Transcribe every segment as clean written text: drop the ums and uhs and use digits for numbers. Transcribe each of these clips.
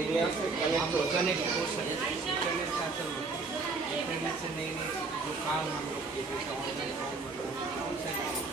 एरिया से कनेक्ट हो सके। इंटरनेट का असल इंटरनेट से नई नई जो काम हम लोग के जैसे ऑनलाइन फॉर्म सितंबर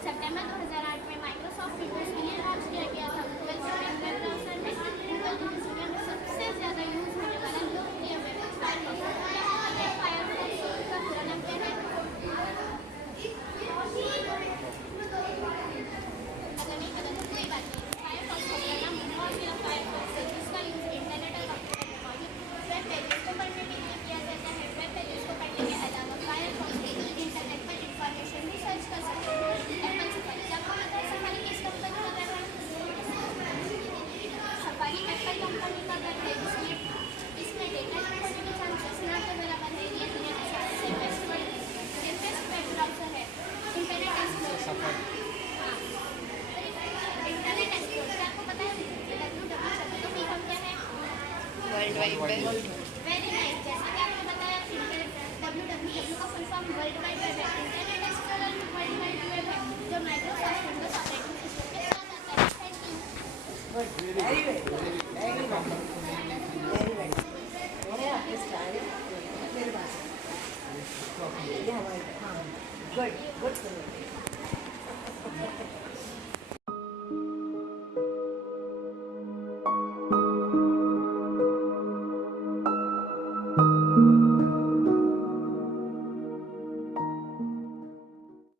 2008 में माइक्रोसॉफ्ट विंडोज के लिए लॉन्च किया गया था। गूगल के वेब ब्राउज़र में गूगल की दुनिया में सबसे ज़्यादा यूज़ होने वाला लोकप्रिय वेब फायरफॉक्स का पूरा नाम क्या है? अगर नहीं पता तो कोई बात नहीं। फायरफॉक्स का पूरा नाम मोज़िला फायरफॉक्स है, जिसका यूज़ इंटरनेट और कंप्यूटर में मौजूद वेब पेजेस को पढ़ने के लिए किया जाता है। वेब पेजेस को पढ़ने के अलावा फायरफॉक्स के इंटरनेट पर इंफॉर्मेशन भी सर्च कर सकते हैं। सफारी एप्पल कंपनी का वेब है, इसमें डेटा रिकॉर्डिंग के चांसेस ना तो बराबर है। ये दुनिया का सबसे बेस्ट वेब ब्राउज़र है। इंटरनेट एक्सप्लोरर, हाँ, इंटरनेट एक्सप्लोरर आपको पता है www का क्या है? World wide web.